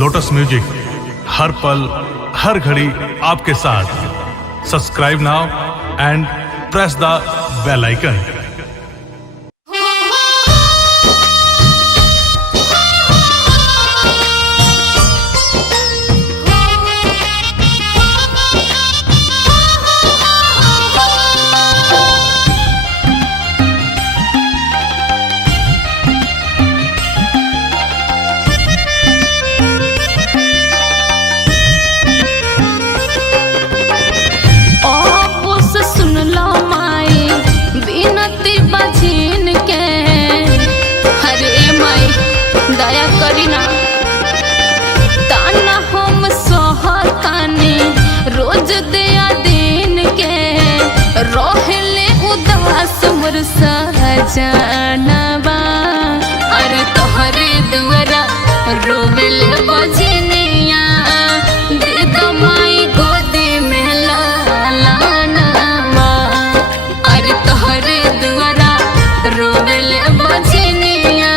Lotus music हर पल हर घड़ी आपके साथ। Subscribe now and press the bell icon. दया करीना ताना हम सहतानी रोज दया दिन के रोहले उदास मोर सजनवा। अरे तोहरे दुआरा रोवेले बजनिया दे दो माई गोदी में लालनवा। अरे तोहरे दुआरा रोवेले बजनिया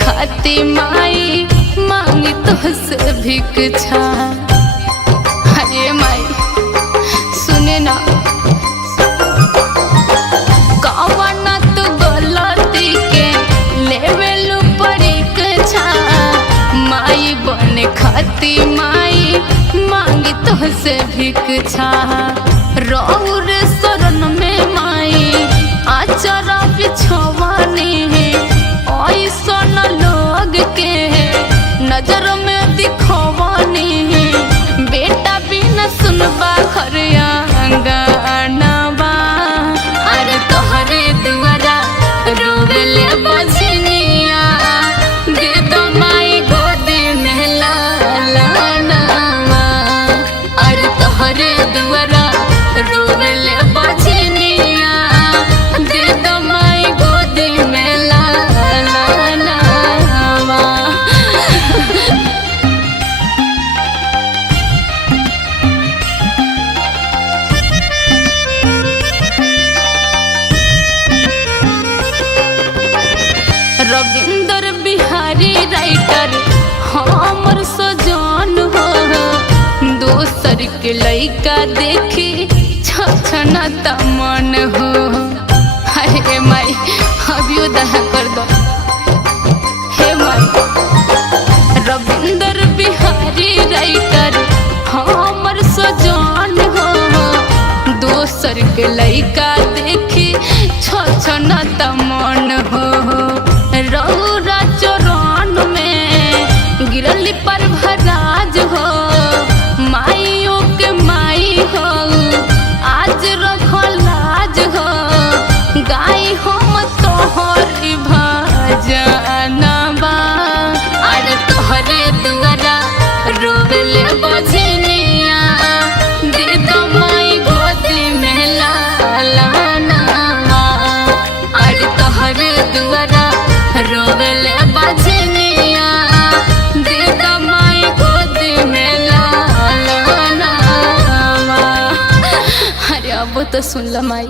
खाती माई मांगी तो से भिक्षा। अरे माई सुने ना कवना तो गलती के लेवेलू परीक्षा। माई बने खाती माई मांगी तो से भिक्षा। रौर शरण में माई आचरा बिछवानी ऐसन लोग के नजर में दिखवानी। बेटा बिना सुनबा घर आंगनवा। अरे तोहरे दुआरा रोवेले बजनिया दे दो माई गोदी में लालनवा। अरे तोहरे दुआरा रोवेले बजनिया दे दो माई गोदी में रविंदर बिहारी राइटर हमर सजन हो। दोसर के लइका देखी छछना मन हो। अरे माई अभियो दया कर दो हे माई। रविंदर बिहारी राइटर हमर सजन हो। दोसर के लइका देखी छछना मन हो। रौरा चरण में गिरली पर भराज हो। माइयों के माई हो आज रखो लाज हो। गाई हम तोहरी भजनवा। अरे तोहरे दुआरा रोवेले बजनिया दे दो माई गोदी में लालनवा। अरे तोहरे दुआरा रोवेले बजनिया दे दो माई गोदी में लालनवा। अरे अब तो सुन ला माई।